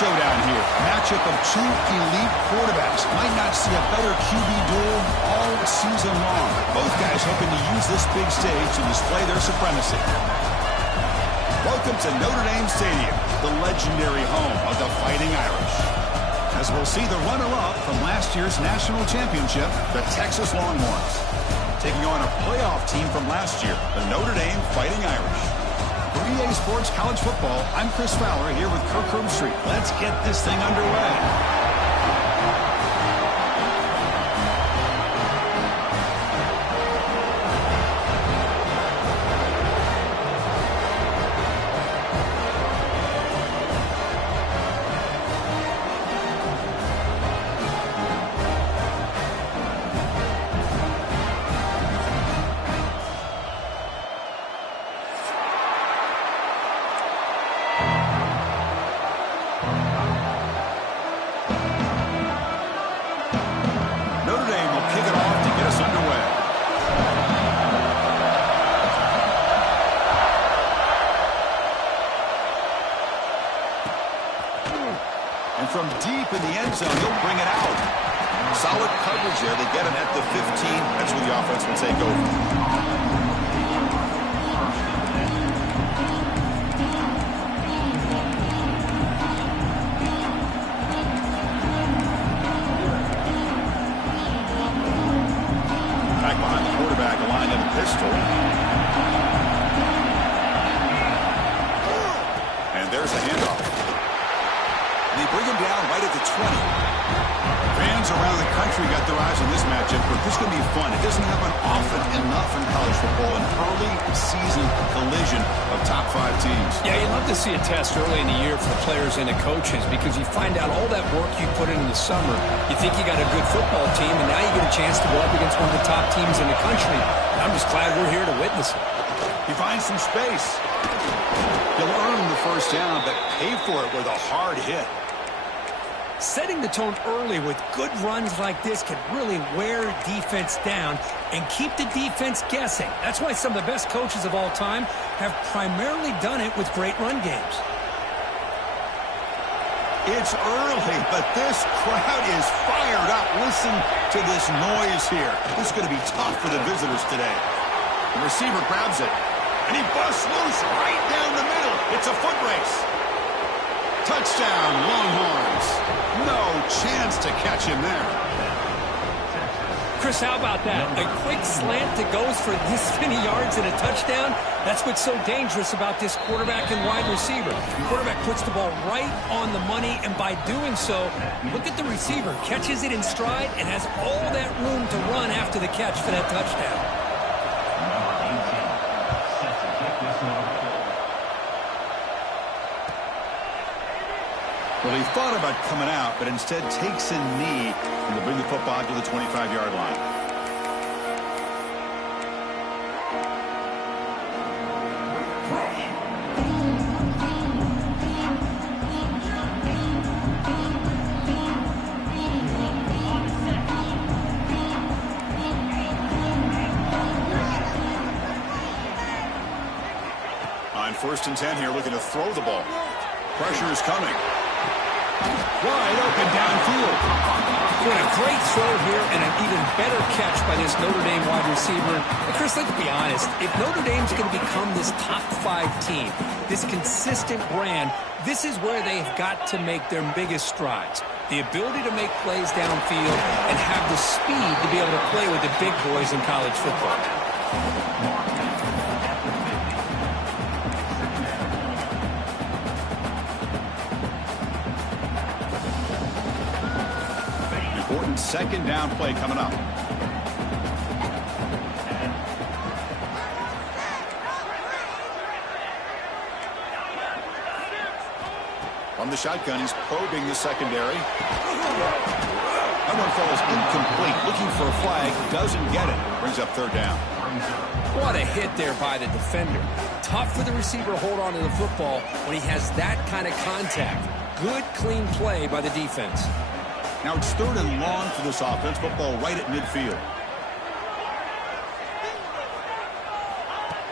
showdown here. Matchup of two elite quarterbacks. Might not see a better QB duel all season long. Both guys hoping to use this big stage to display their supremacy. Welcome to Notre Dame Stadium, the legendary home of the Fighting Irish. As we'll see the runner-up from last year's national championship, the Texas Longhorns, taking on a playoff team from last year, the Notre Dame Fighting Irish. For EA Sports College Football, I'm Chris Fowler here with Kirk Herbstreit. Let's get this thing underway. From deep in the end zone, he'll bring it out. Solid coverage there. They get him at the 15. That's where the offense will take over. Back behind the quarterback, a line in the pistol. And there's the handoff. They bring him down right at the 20. Fans around the country got their eyes on this matchup, but this is going to be fun. It doesn't happen often enough in college football, an early season collision of top 5 teams. Yeah, you love to see a test early in the year for the players and the coaches because you find out all that work you put in the summer. You think you got a good football team, and now you get a chance to go up against one of the top teams in the country. I'm just glad we're here to witness it. He finds some space. He'll earn the first down, but pay for it with a hard hit. Setting the tone early with good runs like this can really wear defense down and keep the defense guessing. That's why some of the best coaches of all time have primarily done it with great run games. It's early, but this crowd is fired up. Listen to this noise here. This is going to be tough for the visitors today. The receiver grabs it, and he busts loose right down the middle. It's a foot race. Touchdown, Longhorns. No chance to catch him there. Chris, how about that? A quick slant that goes for this many yards and a touchdown. That's what's so dangerous about this quarterback and wide receiver. The quarterback puts the ball right on the money, and by doing so, look at the receiver. Catches it in stride and has all that room to run after the catch for that touchdown. Well, he thought about coming out, but instead takes a knee and will bring the football to the 25-yard line. On 1st and 10 here, looking to throw the ball. Pressure is coming. Wide open downfield. Doing a great throw here and an even better catch by this Notre Dame wide receiver. And Chris, let's be honest. If Notre Dame's going to become this top 5 team, this consistent brand, this is where they've got to make their biggest strides. The ability to make plays downfield and have the speed to be able to play with the big boys in college football. Second down play coming up. From the shotgun, he's probing the secondary. That one falls incomplete. Looking for a flag. Doesn't get it. Brings up 3rd down. What a hit there by the defender. Tough for the receiver to hold on to the football when he has that kind of contact. Good, clean play by the defense. Now it's 3rd and long for this offense. Football right at midfield.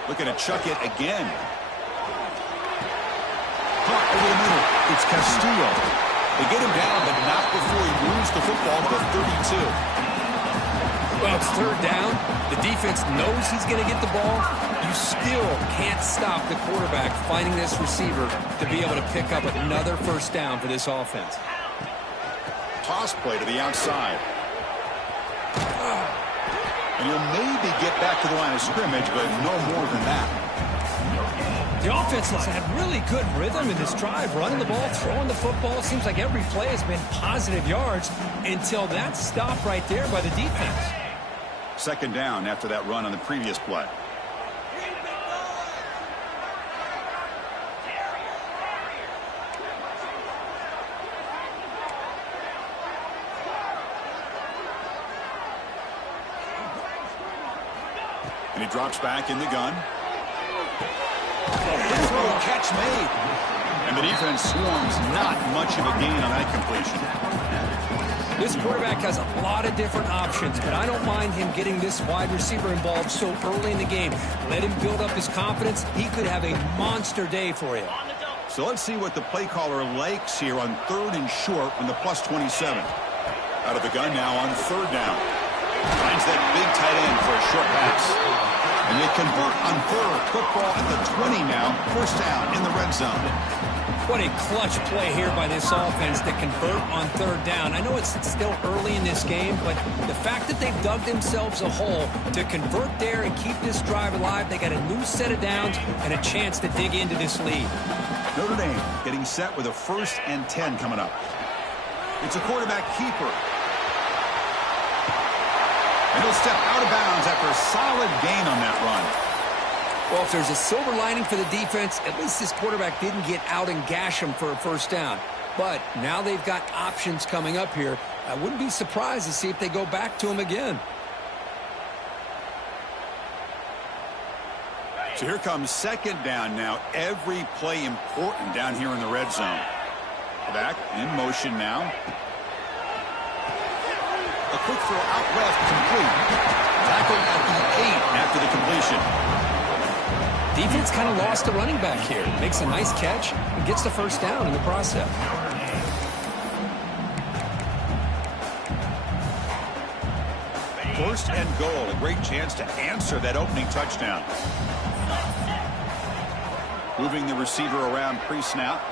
Looking to chuck it again. Caught over the middle. It's Castillo. They get him down, but not before he moves the football to the 32. Well, it's third down. The defense knows he's going to get the ball. You still can't stop the quarterback finding this receiver to be able to pick up another first down for this offense. Toss play to the outside. And he'll maybe get back to the line of scrimmage, but no more than that. The offense has had really good rhythm in this drive, running the ball, throwing the football. Seems like every play has been positive yards until that stop right there by the defense. Second down after that run on the previous play. And he drops back in the gun. Throw, catch made. And the defense swarms, not much of a gain on that completion. This quarterback has a lot of different options, but I don't mind him getting this wide receiver involved so early in the game. Let him build up his confidence. He could have a monster day for you. So let's see what the play caller likes here on third and short when the plus 27. Out of the gun now on third down. Finds that big tight end for a short pass. And they convert on third. Football at the 20 now. First down in the red zone. What a clutch play here by this offense to convert on third down. I know it's still early in this game, but the fact that they've dug themselves a hole to convert there and keep this drive alive, they got a new set of downs and a chance to dig into this lead. Notre Dame getting set with a 1st and 10 coming up. It's a quarterback keeper. And he'll step out of bounds after a solid gain on that run. Well, if there's a silver lining for the defense, at least this quarterback didn't get out and gash him for a first down. But now they've got options coming up here. I wouldn't be surprised to see if they go back to him again. So here comes second down now. Every play important down here in the red zone. Back in motion now. A quick throw out left, complete. Tackled at the 8 after the completion. Defense kind of lost the running back here. Makes a nice catch and gets the first down in the process. First and goal. A great chance to answer that opening touchdown. Moving the receiver around pre-snap.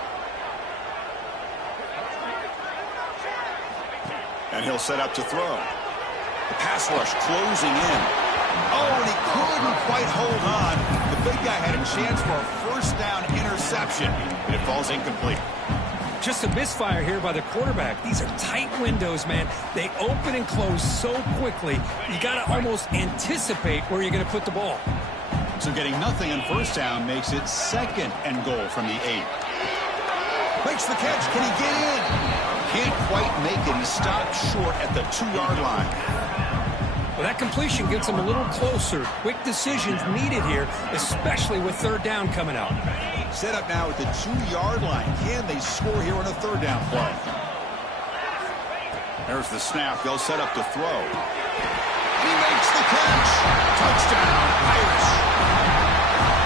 And he'll set up to throw. The pass rush closing in. Oh, and he couldn't quite hold on. The big guy had a chance for a first down interception, and it falls incomplete. Just a misfire here by the quarterback. These are tight windows, man. They open and close so quickly. You got to almost anticipate where you're going to put the ball. So getting nothing on first down makes it second and goal from the 8. Makes the catch. Can he get in? Can't quite make it. He stopped short at the 2-yard line. Well, that completion gets them a little closer. Quick decisions needed here, especially with third down coming out. Set up now at the 2-yard line. Can they score here on a third down play? There's the snap. They'll set up to throw. He makes the catch. Touchdown, Irish.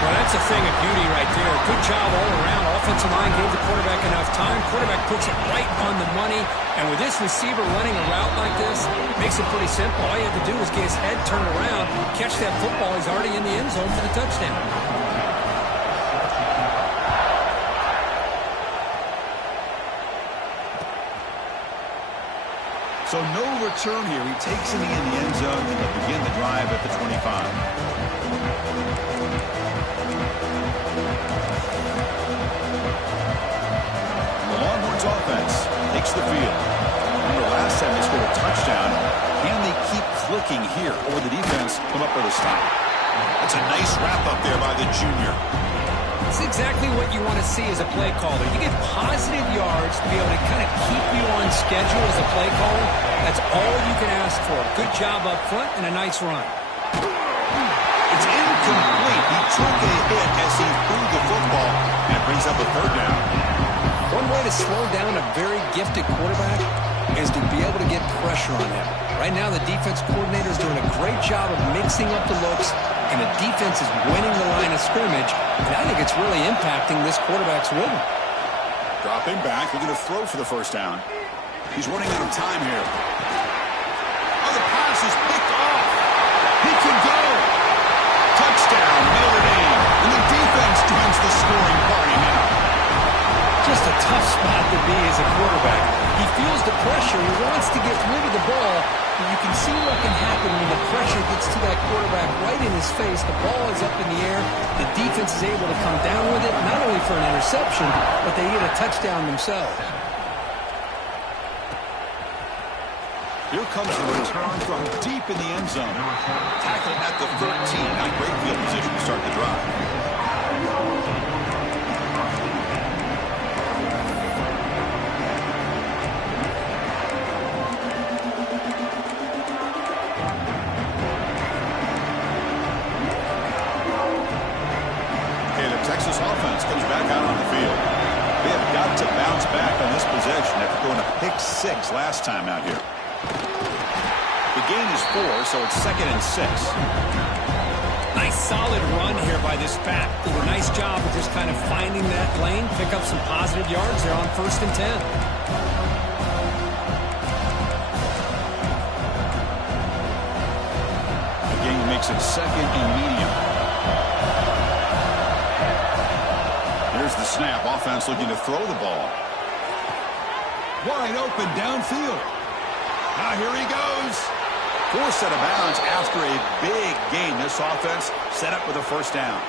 Well, that's a thing of beauty right there. Good job all around. Offensive line gave the quarterback enough time. Quarterback puts it right on the money. And with this receiver running a route like this, it makes it pretty simple. All you have to do is get his head turned around, catch that football. He's already in the end zone for the touchdown. So no return here. He takes it in the end zone, and they'll begin the drive at the 25. Longhorns offense takes the field. Remember last time they scored a touchdown. Can they keep clicking here, or will the defense come up with a stop? That's a nice wrap up there by the junior. It's exactly what you want to see as a play caller. You get positive yards to be able to kind of keep you on schedule as a play caller. That's all you can ask for. Good job up front and a nice run. It's incomplete. He took a hit as he threw the football, and it brings up a third down. One way to slow down a very gifted quarterback is to be able to get pressure on him. Right now, the defense coordinator is doing a great job of mixing up the looks, and the defense is winning the line of scrimmage, and I think it's really impacting this quarterback's rhythm. Dropping back, looking to throw for the first down. He's running out of time here. Oh, the pass is picked off. He can go. Touchdown, Notre Dame. And the defense joins the scoring party now. Just a tough spot to be as a quarterback. He feels the pressure. He wants to get rid of the ball. But you can see what can happen when the pressure gets to that quarterback right in his face. The ball is up in the air. The defense is able to come down with it, not only for an interception, but they get a touchdown themselves. Here comes the return from deep in the end zone. Tackled at the 13. Not great field position to start the drive. Okay, the Texas offense comes back out on the field. They have got to bounce back on this possession after going a pick 6 last time out here. The gain is 4, so it's 2nd and 6. Nice solid run here by this back. Did a nice job of just kind of finding that lane, pick up some positive yards there on 1st and 10. The gain makes it 2nd and medium. Here's the snap. Offense looking to throw the ball. Wide open downfield. Now here he goes. Forced out of bounds after a big gain. This offense set up with a first down.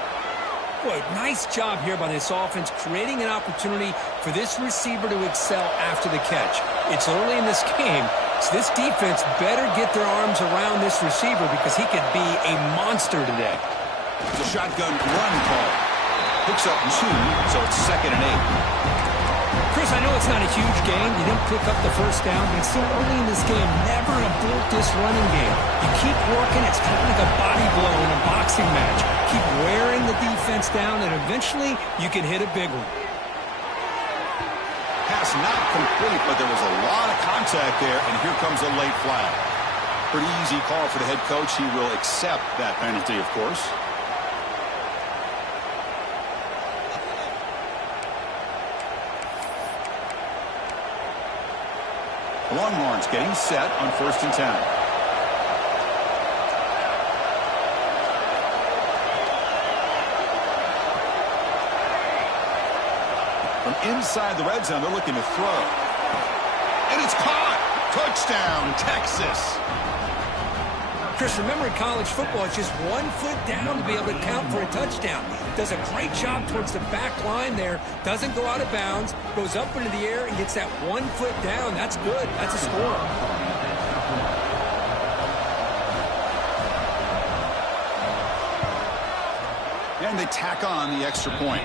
Boy, nice job here by this offense, creating an opportunity for this receiver to excel after the catch. It's early in this game, so this defense better get their arms around this receiver because he could be a monster today. It's a shotgun run call. Picks up 2, so it's 2nd and 8. Chris, I know it's not a huge game. You didn't pick up the first down, but it's still early in this game. Never abort this running game. You keep working. It's kind of like a body blow in a boxing match. Keep wearing the defense down, and eventually you can hit a big one. Pass not complete, but there was a lot of contact there, and here comes a late flag. Pretty easy call for the head coach. He will accept that penalty, of course. Longhorns getting set on 1st and 10. From inside the red zone, they're looking to throw. And it's caught. Touchdown, Texas. Chris, remember in college football, it's just 1 foot down to be able to count for a touchdown. Does a great job towards the back line there. Doesn't go out of bounds. Goes up into the air and gets that 1 foot down. That's good. That's a score. And they tack on the extra point.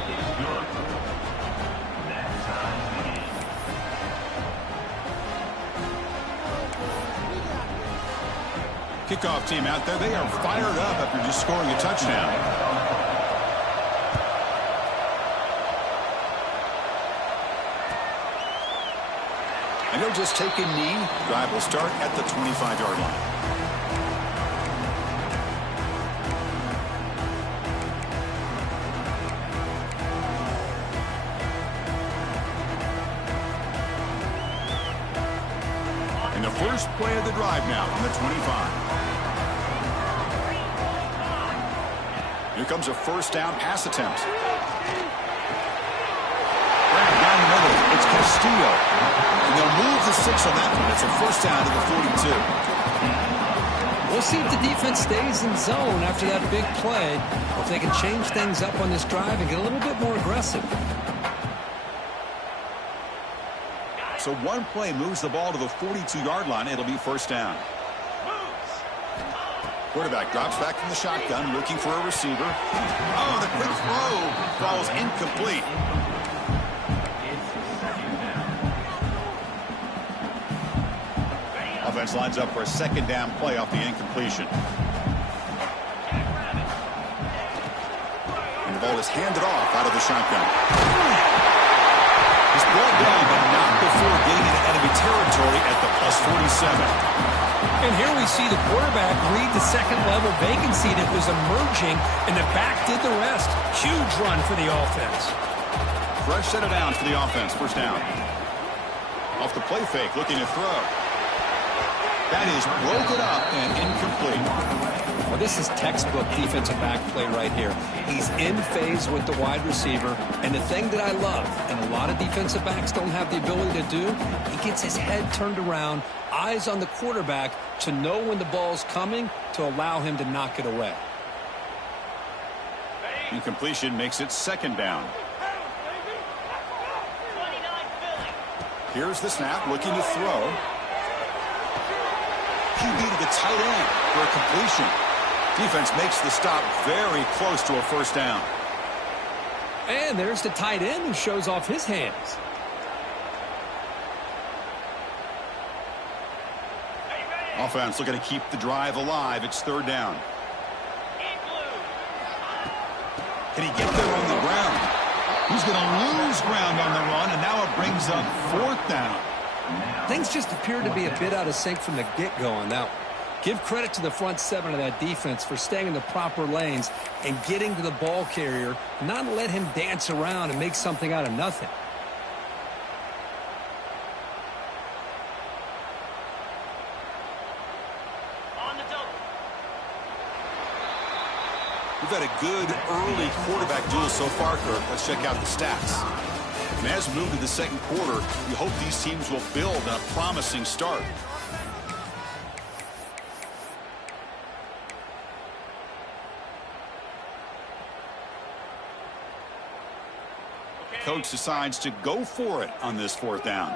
Kickoff team out there. They are fired up after just scoring a touchdown. And they'll just take a knee. Drive will start at the 25-yard line. And the first play of the drive now on the 25. Here comes a first down pass attempt. Right down the middle, it's Castillo. And they'll move the 6 on that one. It's a first down to the 42. We'll see if the defense stays in zone after that big play, or if they can change things up on this drive and get a little bit more aggressive. So one play moves the ball to the 42-yard line. It'll be first down. Quarterback drops back from the shotgun, looking for a receiver. Oh, the quick throw falls incomplete. Offense lines up for a second down play off the incompletion. And the ball is handed off out of the shotgun. He's brought down, but not before getting into enemy territory at the +47. And here we see the quarterback read the second-level vacancy that was emerging, and the back did the rest. Huge run for the offense. fresh set of downs for the offense. First down. Off the play fake, looking to throw. That is broken up and incomplete. Well, this is textbook defensive back play right here. He's in phase with the wide receiver, and the thing that I love, and a lot of defensive backs don't have the ability to do, he gets his head turned around, eyes on the quarterback to know when the ball's coming to allow him to knock it away. Incompletion makes it second down. Here's the snap, looking to throw. QB to the tight end for a completion. Defense makes the stop very close to a first down. And there's the tight end who shows off his hands. Offense looking to keep the drive alive. It's third down. Can he get there on the ground? He's going to lose ground on the run, and now it brings up fourth down. Things just appear to be a bit out of sync from the get-go on that one. Give credit to the front seven of that defense for staying in the proper lanes and getting to the ball carrier, not let him dance around and make something out of nothing. We've had a good early quarterback duel so far, Kirk. Let's check out the stats. And as we move to the second quarter, we hope these teams will build on a promising start. Coach decides to go for it on this fourth down.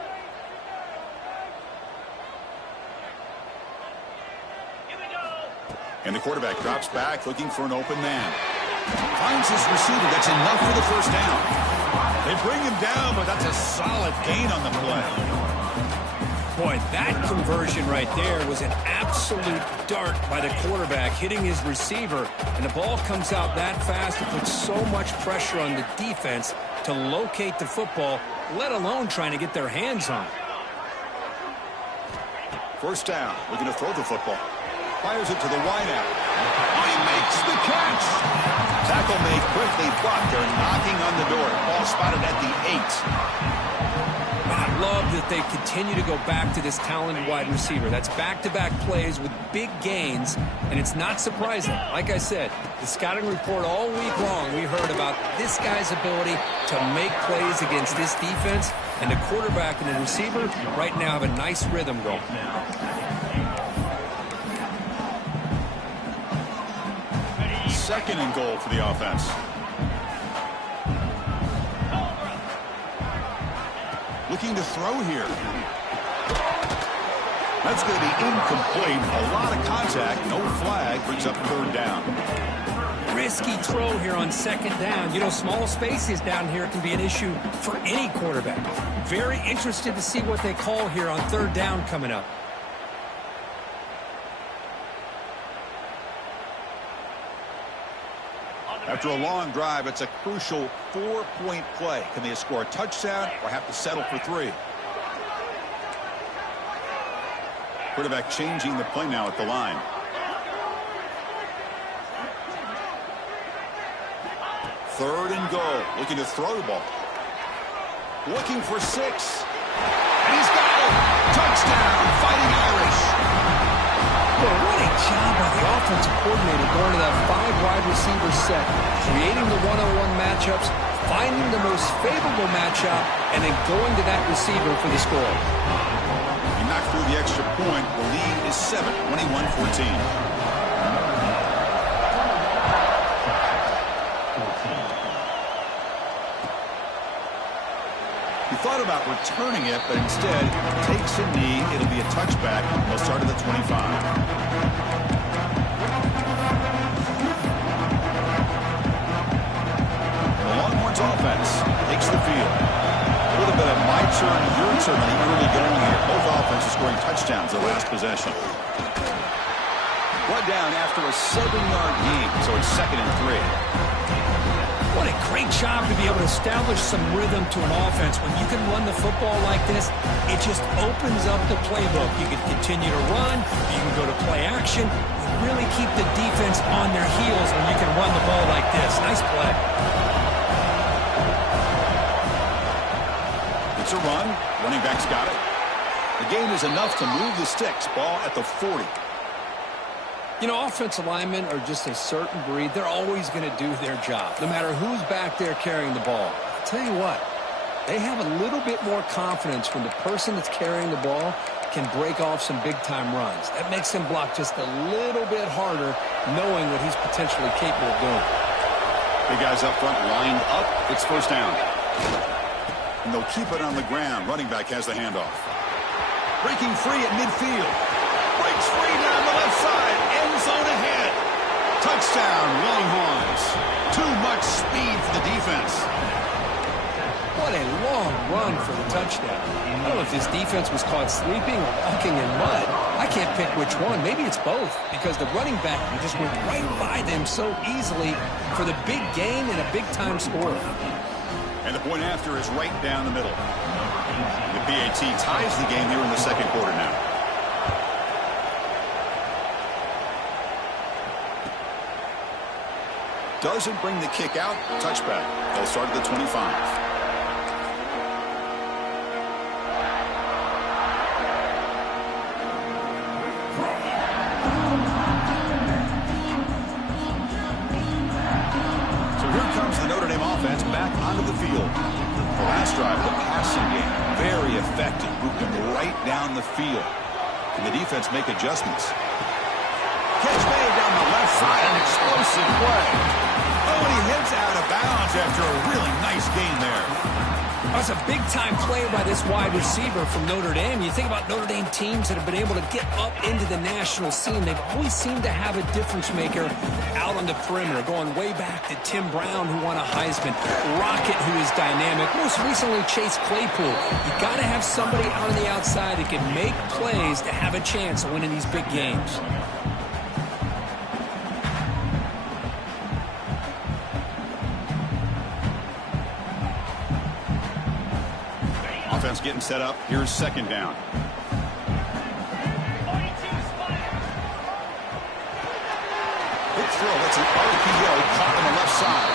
And the quarterback drops back, looking for an open man. Finds his receiver. That's enough for the first down. They bring him down, but that's a solid gain on the play. Boy, that conversion right there was an absolute dart by the quarterback, hitting his receiver. And the ball comes out that fast to put so much pressure on the defense to locate the football, let alone trying to get their hands on it. First down, looking to throw the football. Fires it to the wideout. He makes the catch. Tackle made quickly, but they're knocking on the door. Ball spotted at the 8. I love that they continue to go back to this talented wide receiver. That's back-to-back plays with big gains, and it's not surprising. Like I said, the scouting report all week long, we heard about this guy's ability to make plays against this defense, and the quarterback and the receiver right now have a nice rhythm going. Second and goal for the offense. Looking to throw here. That's going to be incomplete. A lot of contact. No flag. Brings up third down. Risky throw here on second down. You know, small spaces down here can be an issue for any quarterback. Very interested to see what they call here on third down coming up. After a long drive, it's a crucial 4-point play. Can they score a touchdown or have to settle for 3? Quarterback changing the play now at the line. Third and goal. Looking to throw the ball. Looking for 6. And he's got it. Touchdown, Fighting Irish. Well, what a job by the offensive coordinator going to that 5-wide receiver set, creating the one-on-one matchups, finding the most favorable matchup, and then going to that receiver for the score. He knocked through the extra point. The lead is 7, 21-14. He thought about returning it, but instead takes a knee. It'll be a touchback. They'll start at the 25. The Longhorns offense takes the field. A little bit of my turn, your turn on the early going here. Both offenses scoring touchdowns the last possession. Brought down after a 7-yard gain, so it's 2nd and 3. What a great job to be able to establish some rhythm to an offense. When you can run the football like this, it just opens up the playbook. You can continue to run. You can go to play action. You really keep the defense on their heels when you can run the ball like this. Nice play. Wants a run. Running back's got it. The gain is enough to move the sticks. Ball at the 40. You know, offensive linemen are just a certain breed. They're always going to do their job, no matter who's back there carrying the ball. I'll tell you what, they have a little bit more confidence when the person that's carrying the ball can break off some big-time runs. That makes him block just a little bit harder, knowing what he's potentially capable of doing. Big guys up front lined up. It's first down. And they'll keep it on the ground. Running back has the handoff. Breaking free at midfield. Breaks free down the left side. End zone ahead. Touchdown, Longhorns. Too much speed for the defense. What a long run for the touchdown. I don't know if this defense was caught sleeping or walking in mud. I can't pick which one. Maybe it's both, because the running back just went right by them so easily for the big gain and a big-time score. And the point after is right down the middle. The PAT ties the game here in the second quarter now. Doesn't bring the kick out. Touchback. They'll start at the 25. Back onto the field. The last drive, the passing game, very effective. Moved them right down the field. Can the defense make adjustments? Catch made down the left side, an explosive play. Oh, and he heads out of bounds after a really nice gain there. That's a big-time play by this wide receiver from Notre Dame. You think about Notre Dame teams that have been able to get up into the national scene. They've always seemed to have a difference maker out on the perimeter, going way back to Tim Brown, who won a Heisman, Rocket, who is dynamic, most recently Chase Claypool. You got to have somebody out on the outside that can make plays to have a chance of winning these big games. Offense getting set up. Here's second down. Big throw. It's an RPO caught on the left side.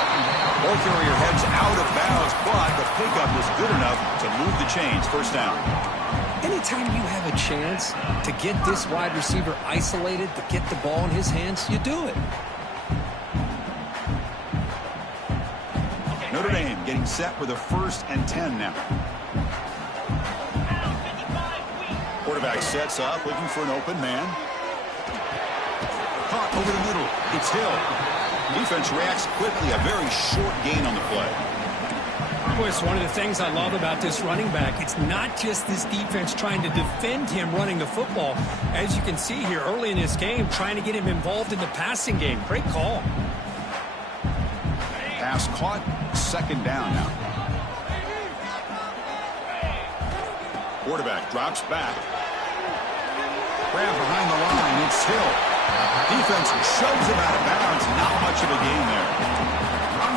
Ball carrier heads out of bounds, but the pickup was good enough to move the chains. First down. Anytime you have a chance to get this wide receiver isolated, to get the ball in his hands, you do it. Notre Dame getting set for the 1st and 10 now. Quarterback sets up, looking for an open man. Caught over the middle. It's Hill. Defense reacts quickly. A very short gain on the play. Boy, it's one of the things I love about this running back. It's not just this defense trying to defend him running the football. As you can see here early in this game, trying to get him involved in the passing game. Great call. Pass caught. Second down now. Quarterback drops back. Grab behind the line. It's Hill. Defense shoves him out of bounds. Not much of a gain there.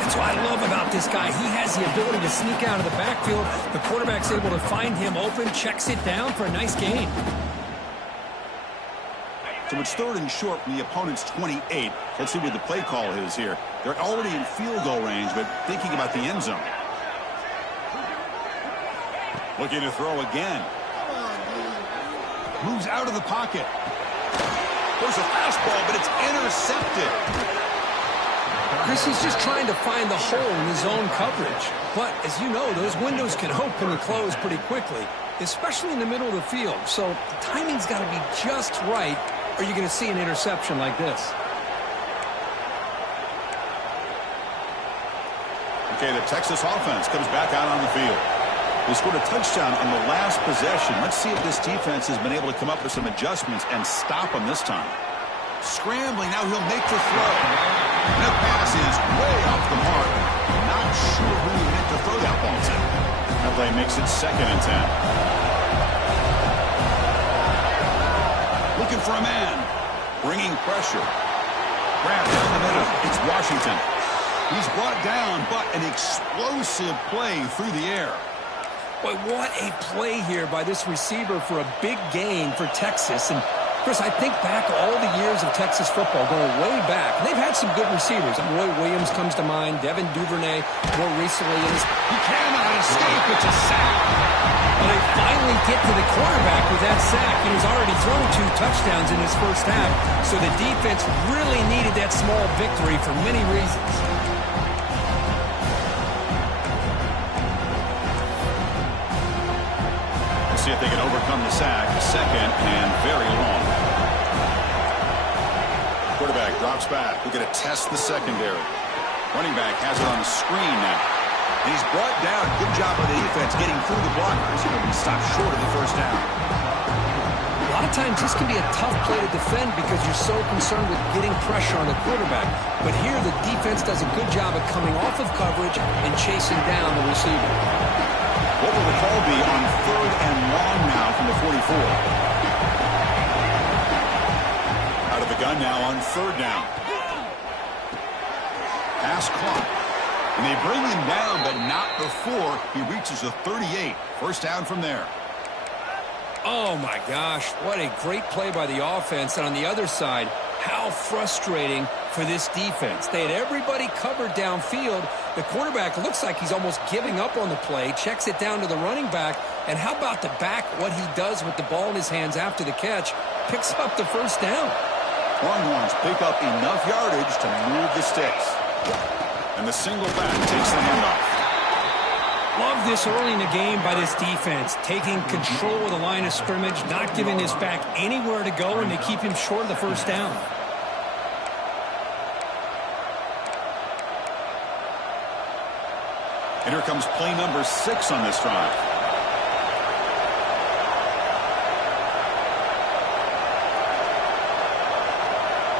That's what I love about this guy. He has the ability to sneak out of the backfield. The quarterback's able to find him open, checks it down for a nice gain. So it's 3rd and short from the opponent's 28. Let's see what the play call is here. They're already in field goal range, but thinking about the end zone. Looking to throw again. Moves out of the pocket. There's a fastball, but it's intercepted. Chris, he's just trying to find the hole in his own coverage. But, as you know, those windows can open and close pretty quickly, especially in the middle of the field. So the timing's got to be just right, or you're going to see an interception like this. Okay, the Texas offense comes back out on the field. They scored a touchdown on the last possession. Let's see if this defense has been able to come up with some adjustments and stop them this time. Scrambling, now he'll make the throw. And the pass is way off the mark. Not sure who he meant to throw that ball to. That play makes it 2nd and 10. Looking for a man. Bringing pressure. Grab down the middle. It's Washington. He's brought down, but an explosive play through the air. Boy, what a play here by this receiver for a big gain for Texas. And Chris, I think back all the years of Texas football, going way back. And they've had some good receivers. Roy Williams comes to mind, Devin Duvernay more recently. He cannot escape. It's a sack. Well, they finally get to the quarterback with that sack. He's already thrown 2 touchdowns in his first half, so the defense really needed that small victory for many reasons. See if they can overcome the sack. Second and very long. Quarterback drops back. We're going to test the secondary. Running back has it on the screen now. And he's brought down. Good job by the defense getting through the blockers. He'll be stopped short of the first down. A lot of times this can be a tough play to defend because you're so concerned with getting pressure on the quarterback. But here the defense does a good job of coming off of coverage and chasing down the receiver. What will the call be on 3rd and long now from the 44? Out of the gun now on 3rd down. Pass clock. And they bring him down, but not before he reaches the 38. First down from there. Oh, my gosh. What a great play by the offense. And on the other side, how frustrating for this defense. They had everybody covered downfield. The quarterback looks like he's almost giving up on the play, checks it down to the running back, and how about the back, what he does with the ball in his hands after the catch, picks up the first down. Longhorns pick up enough yardage to move the sticks. And the single back takes the handoff. Love this early in the game by this defense, taking control of the line of scrimmage, not giving this back anywhere to go, and they keep him short of the first down. And here comes play number 6 on this drive.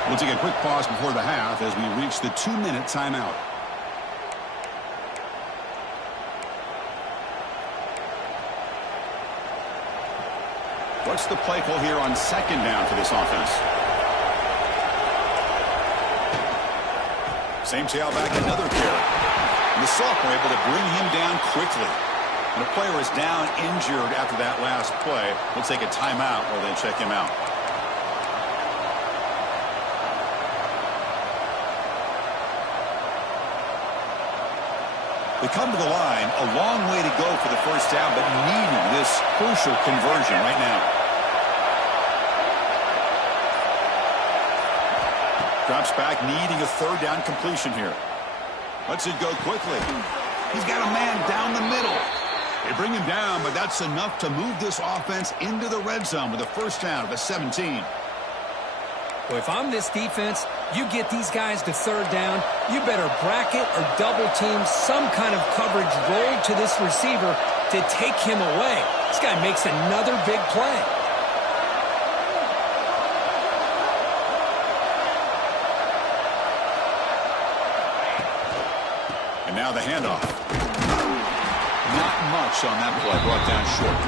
We'll take a quick pause before the half as we reach the 2-minute timeout. What's the play call here on 2nd down for this offense? Same tailback, another carry. And the sophomore able to bring him down quickly. When a player is down injured after that last play, we'll take a timeout while they check him out. They come to the line, a long way to go for the first down, but needing this crucial conversion right now. Drops back, needing a 3rd down completion here. Lets it go quickly. He's got a man down the middle. They bring him down, but that's enough to move this offense into the red zone with a first down of the 17. Well, if I'm this defense, you get these guys to 3rd down, you better bracket or double team some kind of coverage roll to this receiver to take him away. This guy makes another big play. And now the handoff. Not much on that play, brought down short.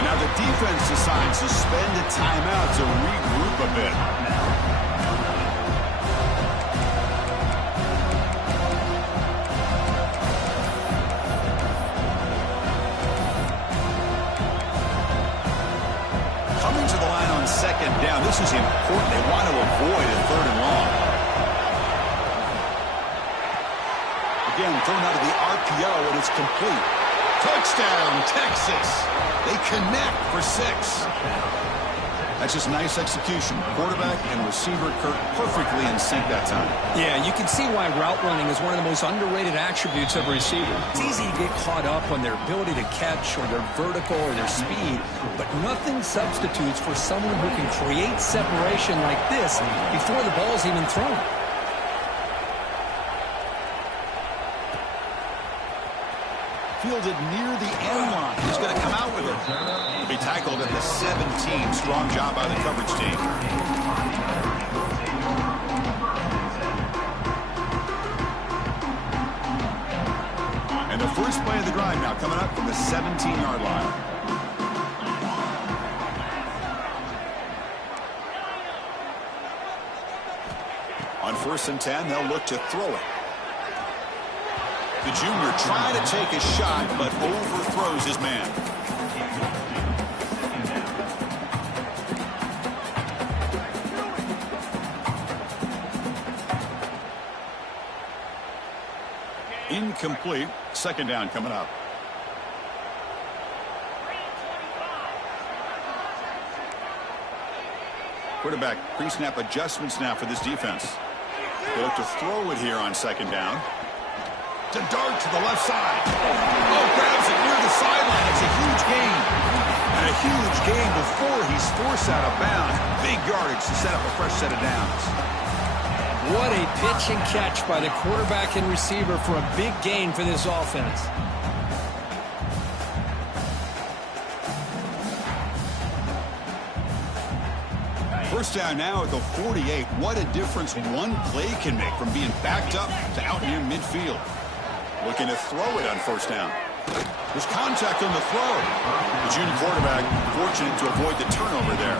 And now the defense decides to spend a timeout to regroup a bit. Coming to the line on 2nd down, this is important. They want to avoid a 3rd and long. Again, thrown out of the RPO, and it's complete. Touchdown, Texas. They connect for 6. That's just nice execution. Quarterback and receiver Kirk perfectly in sync that time. Yeah, you can see why route running is one of the most underrated attributes of a receiver. It's easy to get caught up on their ability to catch or their vertical or their speed, but nothing substitutes for someone who can create separation like this before the ball's even thrown. Fielded near the end line. He's going to come out with it. He'll be tackled at the 17. Strong job by the coverage team. And the first play of the drive now coming up from the 17-yard line. On 1st and 10, they'll look to throw it. The junior trying to take a shot, but overthrows his man. Incomplete. Second down coming up. Quarterback pre-snap adjustments now for this defense. They look to throw it here on second down. To dart to the left side. Oh, grabs it near the sideline. It's a huge gain. And a huge gain before he's forced out of bounds. Big yardage to set up a fresh set of downs. What a pitch and catch by the quarterback and receiver for a big gain for this offense. First down now at the 48. What a difference one play can make from being backed up to out near midfield. Looking to throw it on first down. There's contact on the throw. The junior quarterback fortunate to avoid the turnover there.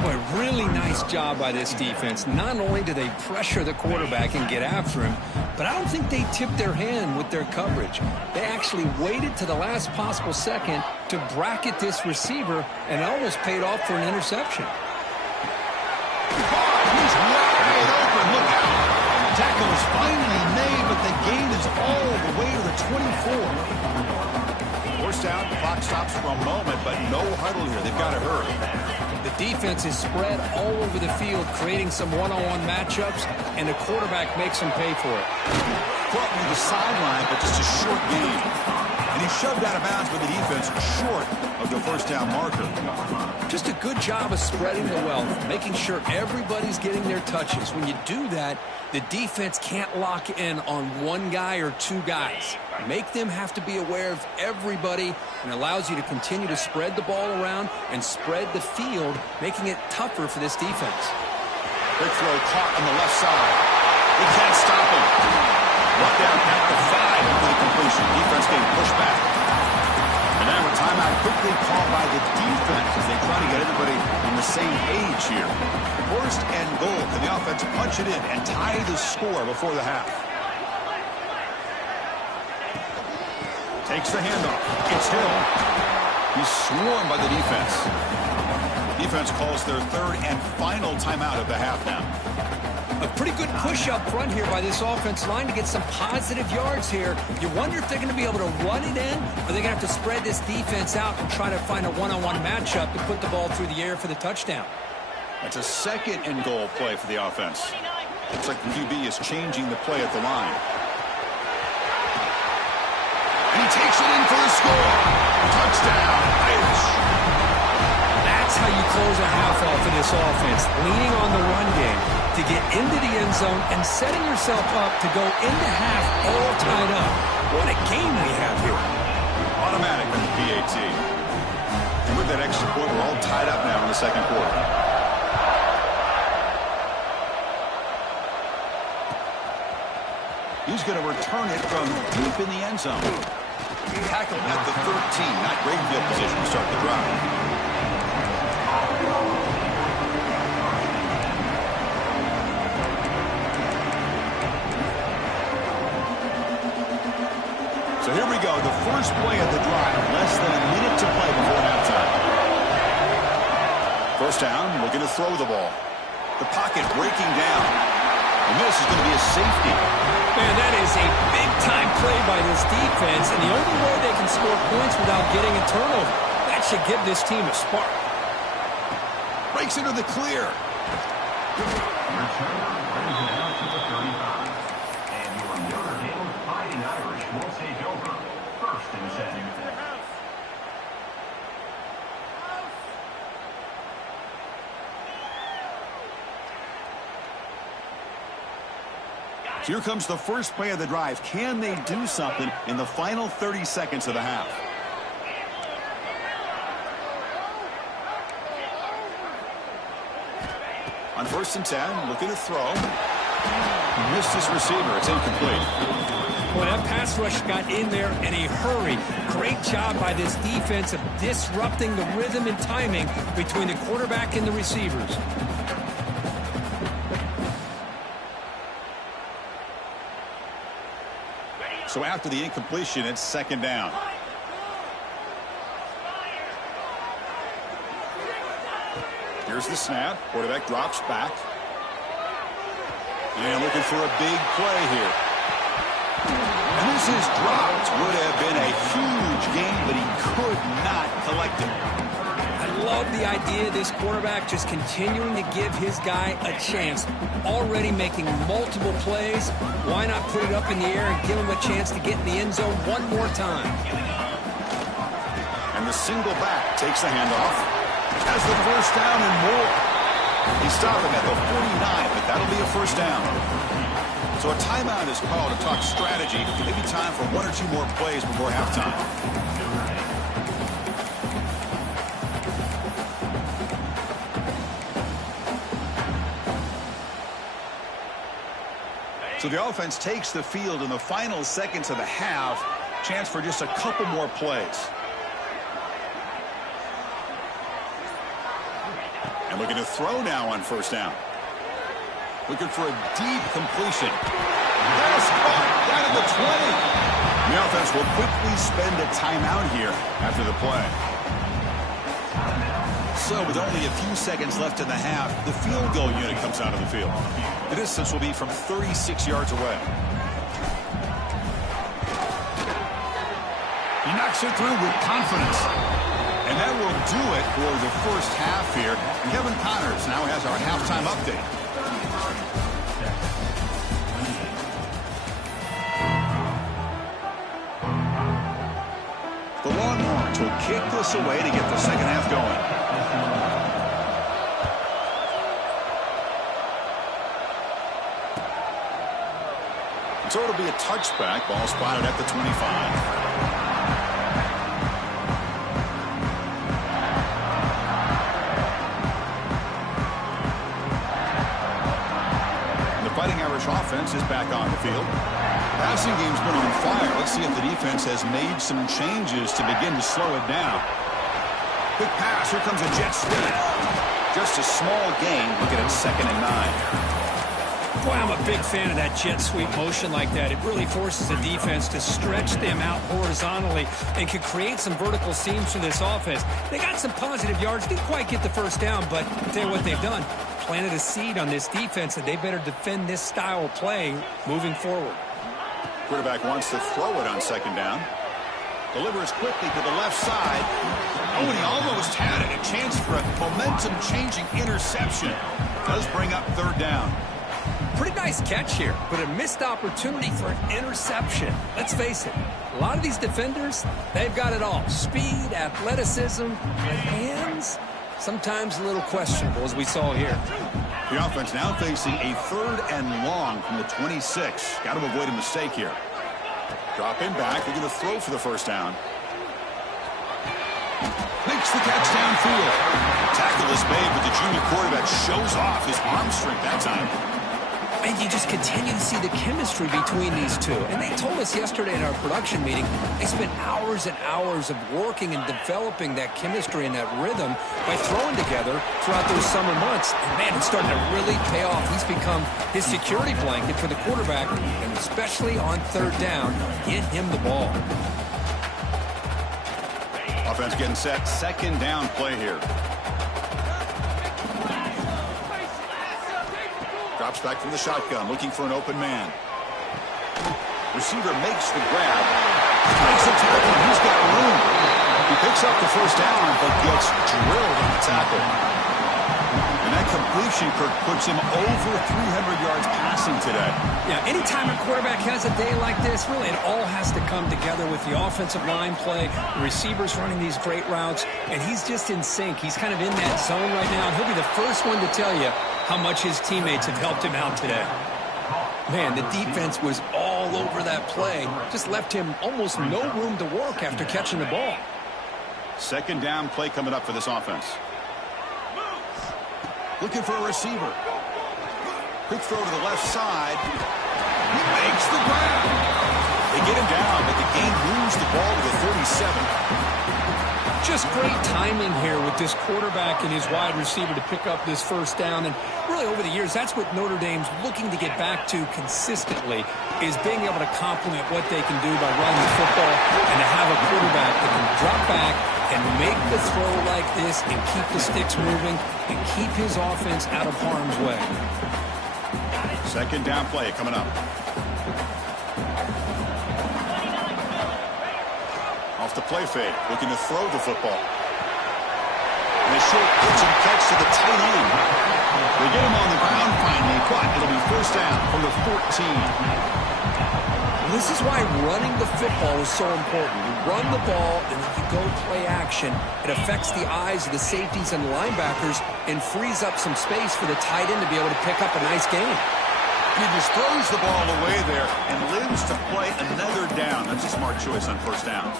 Boy, really nice job by this defense. Not only do they pressure the quarterback and get after him, but I don't think they tipped their hand with their coverage. They actually waited to the last possible second to bracket this receiver, and it almost paid off for an interception. He's wide open. Look out. Tackle is finally made, but the gain is all the way to the 24. Forced out. The clock stops for a moment, but no huddle here. They've got to hurry. The defense is spread all over the field, creating some one-on-one matchups, and the quarterback makes them pay for it. Caught near the sideline, but just a short gain. And he shoved out of bounds with the defense short of the first down marker. Just a good job of spreading the wealth, making sure everybody's getting their touches. When you do that, the defense can't lock in on one guy or two guys. Make them have to be aware of everybody, and allows you to continue to spread the ball around and spread the field, making it tougher for this defense. Big throw caught on the left side. They can't stop him. Brought down at the 5 for the completion. Defense getting pushed back. And now a timeout quickly called by the defense as they try to get everybody on the same page here. First and goal. Can the offense punch it in and tie the score before the half? Takes the handoff. It's Hill. He's swarmed by the defense. Defense calls their third and final timeout of the half now. A pretty good push up front here by this offensive line to get some positive yards here. You wonder if they're going to be able to run it in, or they're going to have to spread this defense out and try to find a one-on-one matchup to put the ball through the air for the touchdown. That's a second and goal play for the offense. Looks like the QB is changing the play at the line. And he takes it in for the score. Touchdown, Irish. That's how you close a half off of this offense, leaning on the run game to get into the end zone and setting yourself up to go into half all tied up. What a game we have here. Automatic on the PAT. And with that extra point, we're all tied up now in the second quarter. He's going to return it from deep in the end zone. Tackled at the 13. Not great field position to start the drive. So here we go, the first play of the drive, less than a minute to play before halftime. First down, looking to throw the ball. The pocket breaking down. And this is going to be a safety. Man, that is a big-time play by this defense, and the only way they can score points without getting a turnover. That should give this team a spark. Breaks into the clear. So here comes the first play of the drive. Can they do something in the final 30 seconds of the half? On first and 10, looking to throw. Missed his receiver. It's incomplete. Boy, that pass rush got in there in a hurry. Great job by this defense of disrupting the rhythm and timing between the quarterback and the receivers. So after the incompletion, it's second down. Here's the snap. Quarterback drops back. And looking for a big play here. And Passes dropped. Would have been a huge gain, but he could not collect it. I love the idea of this quarterback just continuing to give his guy a chance. Already making multiple plays. Why not put it up in the air and give him a chance to get in the end zone one more time? And the single back takes the handoff. Has the first down and more. He's stopping at the 49, but that'll be a first down. So a timeout is called to talk strategy. Maybe time for one or two more plays before halftime. So the offense takes the field in the final seconds of the half. Chance for just a couple more plays. And looking to throw now on first down. Looking for a deep completion. Pass caught down at the 20. The offense will quickly spend a timeout here after the play. So with only a few seconds left in the half, the field goal unit comes out of the field. The distance will be from 36 yards away. He knocks it through with confidence. And that will do it for the first half here. Kevin Connors now has our halftime update. The Longhorns will kick this away to get the second half going. So it'll be a touchback. Ball spotted at the 25. Fighting Irish offense is back on the field. Passing game's been on fire. Let's see if the defense has made some changes to begin to slow it down. Quick pass. Here comes a jet sweep. Just a small gain. Looking at 2nd and 9. Boy, I'm a big fan of that jet sweep motion like that. It really forces the defense to stretch them out horizontally and can create some vertical seams for this offense. They got some positive yards. Didn't quite get the first down, but I'll tell you what they've done. Planted a seed on this defense that they better defend this style of play moving forward. Quarterback wants to throw it on 2nd down. Delivers quickly to the left side. Oh, and he almost had it. A chance for a momentum-changing interception. Does bring up 3rd down. Pretty nice catch here, but a missed opportunity for an interception. Let's face it, a lot of these defenders, they've got it all. Speed, athleticism, hands. Sometimes a little questionable, as we saw here. The offense now facing a 3rd and long from the 26. Got to avoid a mistake here. Drop in back. They're going to throw for the first down. Makes the catch downfield. Tackle is made, but the junior quarterback shows off his arm strength that time. And you just continue to see the chemistry between these two. And they told us yesterday in our production meeting, they spent hours and hours of working and developing that chemistry and that rhythm by throwing together throughout those summer months. And, man, it's starting to really pay off. He's become his security blanket for the quarterback, and especially on 3rd down, get him the ball. Offense getting set. 2nd down play here. Drops back from the shotgun, looking for an open man. Receiver makes the grab. Makes the tackle. He's got room. He picks up the first down, but gets drilled on the tackle. And that completion, Kirk, puts him over 300 yards passing today. Yeah, anytime a quarterback has a day like this, really it all has to come together with the offensive line play, the receivers running these great routes, and he's just in sync. He's kind of in that zone right now, and he'll be the first one to tell you how much his teammates have helped him out today. Man, the defense was all over that play. Just left him almost no room to work after catching the ball. 2nd down play coming up for this offense. Looking for a receiver. Quick throw to the left side. He makes the grab. They get him down, but the game moves the ball to the 37. Just great timing here with this quarterback and his wide receiver to pick up this first down. And really over the years, that's what Notre Dame's looking to get back to consistently, is being able to complement what they can do by running the football and to have a quarterback that can drop back and make the throw like this and keep the sticks moving and keep his offense out of harm's way. 2nd down play coming up. Off the play fake, looking to throw the football. And a short pitch and catch to the tight end. They get him on the ground finally, but it'll be first down from the 14. This is why running the football is so important. You run the ball, and if you go play action, it affects the eyes of the safeties and linebackers and frees up some space for the tight end to be able to pick up a nice gain. He just throws the ball away there and lives to play another down. That's a smart choice on first down.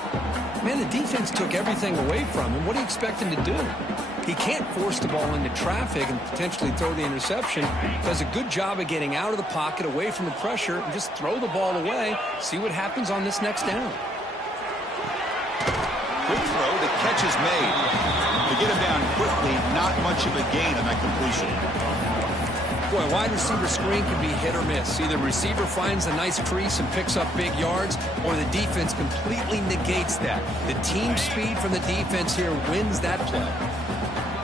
Man, the defense took everything away from him. What do you expect him to do? He can't force the ball into traffic and potentially throw the interception. Does a good job of getting out of the pocket, away from the pressure, and just throw the ball away. See what happens on this next down. Quick throw, the catch is made. To get him down quickly, not much of a gain on that completion. Boy, wide receiver screen can be hit or miss. Either receiver finds a nice crease and picks up big yards, or the defense completely negates that. The team speed from the defense here wins that play.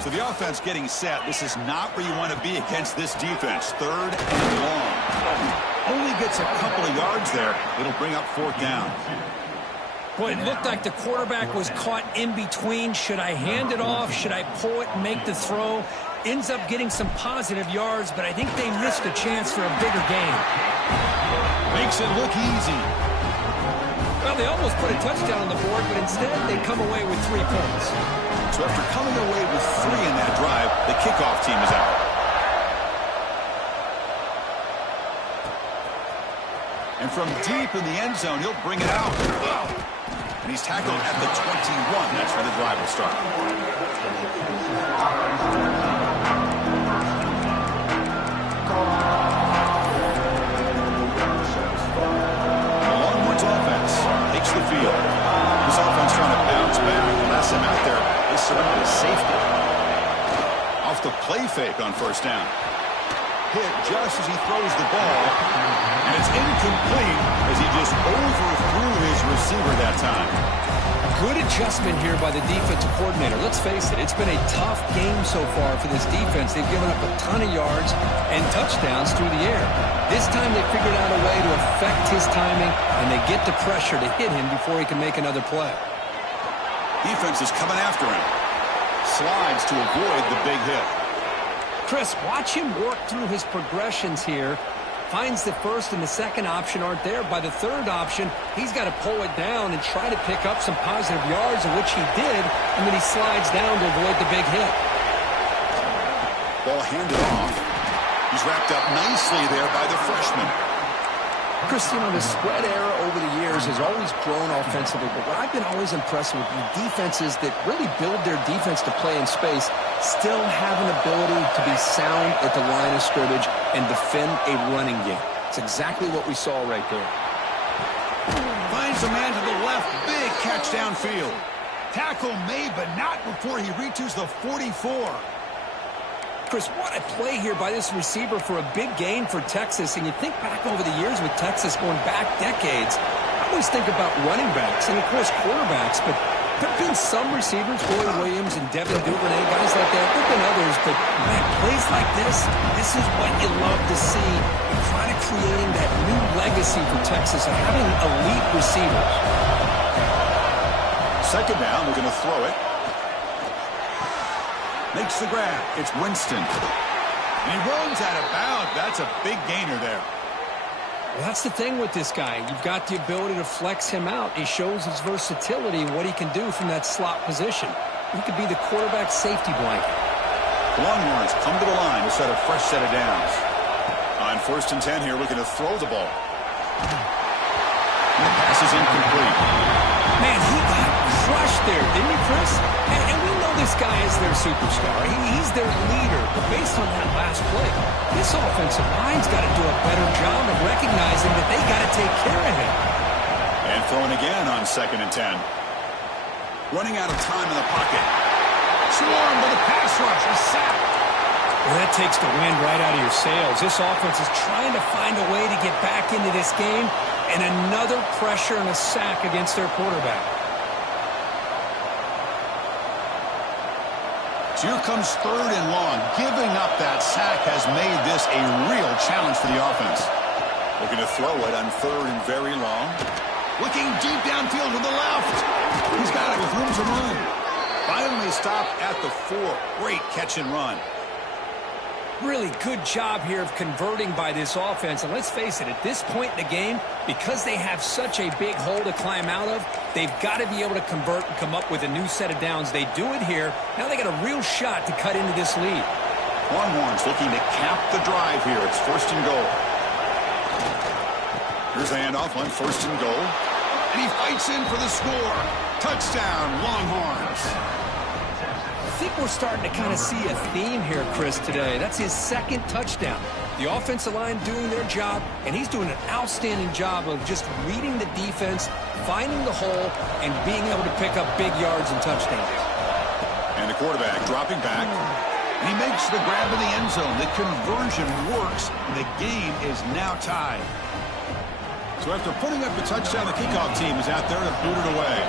So the offense getting set. This is not where you want to be against this defense. Third and long. Only gets a couple of yards there. It'll bring up fourth down. Boy, it looked like the quarterback was caught in between. Should I hand it off? Should I pull it and make the throw? Ends up getting some positive yards, but I think they missed a chance for a bigger gain. Makes it look easy. Well, they almost put a touchdown on the board, but instead they come away with 3 points. So after coming away with 3 in that drive, the kickoff team is out. And from deep in the end zone, he'll bring it out. And he's tackled at the 21. That's where the drive will start. The field. This offense trying to bounce back. Last time out there, they surrounded safety. Off the play fake on first down. Hit just as he throws the ball, and it's incomplete as he just overthrew his receiver that time. Good adjustment here by the defensive coordinator. Let's face it, it's been a tough game so far for this defense. They've given up a ton of yards and touchdowns through the air. This time they figured out a way to affect his timing, and they get the pressure to hit him before he can make another play. Defense is coming after him. Slides to avoid the big hit. Chris, watch him work through his progressions here. Finds the first and the second option aren't there. By the third option, he's got to pull it down and try to pick up some positive yards, of which he did, and then he slides down to avoid the big hit. Ball handed off. He's wrapped up nicely there by the freshman. Chris, you know, the spread era over the years has always grown offensively, but what I've been always impressed with the defenses that really build their defense to play in space still have an ability to be sound at the line of scrimmage and defend a running game. It's exactly what we saw right there. Finds a man to the left. Big catch downfield. Tackle made, but not before he reaches the 44. Chris, what a play here by this receiver for a big gain for Texas. And you think back over the years with Texas going back decades, I always think about running backs and, of course, quarterbacks. But there have been some receivers, Roy Williams and Devin Duvernay, guys like that. There have been others, but, man, plays like this is what you love to see. You're kind of creating that new legacy for Texas of having elite receivers. Second down, we're going to throw it. Makes the grab. It's Winston. And he runs out of bounds. That's a big gainer there. Well, that's the thing with this guy. You've got the ability to flex him out. He shows his versatility and what he can do from that slot position. He could be the quarterback safety blanket. The Longhorns come to the line to set a fresh set of downs. On 1st and 10 here, looking to throw the ball. And the pass is incomplete. Man, he got crushed there, didn't he, Chris? And we know this guy is their superstar. He's their leader. But based on that last play, this offensive line's got to do a better job of recognizing that they got to take care of him. And throwing again on 2nd and 10. Running out of time in the pocket. Swarmed by the pass rush. A sack. Well, that takes the wind right out of your sails. This offense is trying to find a way to get back into this game, and another pressure and a sack against their quarterback. So here comes 3rd and long. Giving up that sack has made this a real challenge for the offense. Looking to throw it on 3rd and very long. Looking deep downfield to the left. He's got it with room to run. Finally stopped at the 4. Great catch and run. Really good job here of converting by this offense. And let's face it, at this point in the game, because they have such a big hole to climb out of, they've got to be able to convert and come up with a new set of downs. They do it here. Now they got a real shot to cut into this lead. Longhorns looking to cap the drive here. It's 1st and goal. Here's the handoff on 1st and goal. And he fights in for the score. Touchdown, Longhorns. I think we're starting to kind of see a theme here, Chris, today. That's his 2nd touchdown. The offensive line doing their job, and he's doing an outstanding job of just reading the defense, finding the hole, and being able to pick up big yards and touchdowns. And the quarterback dropping back. He makes the grab in the end zone. The conversion works. The game is now tied. So after putting up the touchdown, the kickoff team is out there to boot it away.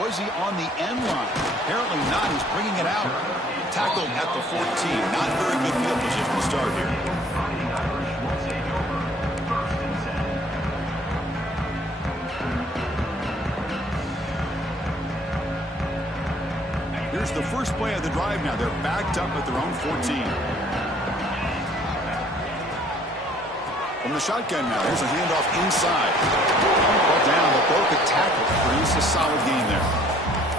Was he on the end line? Apparently not. He's bringing it out. Tackled at the 14. Not very good field position to start here. Here's the first play of the drive now. They're backed up at their own 14. From the shotgun now. Here's a handoff inside. Brought down, but broke a tackle. Produced a solid gain there.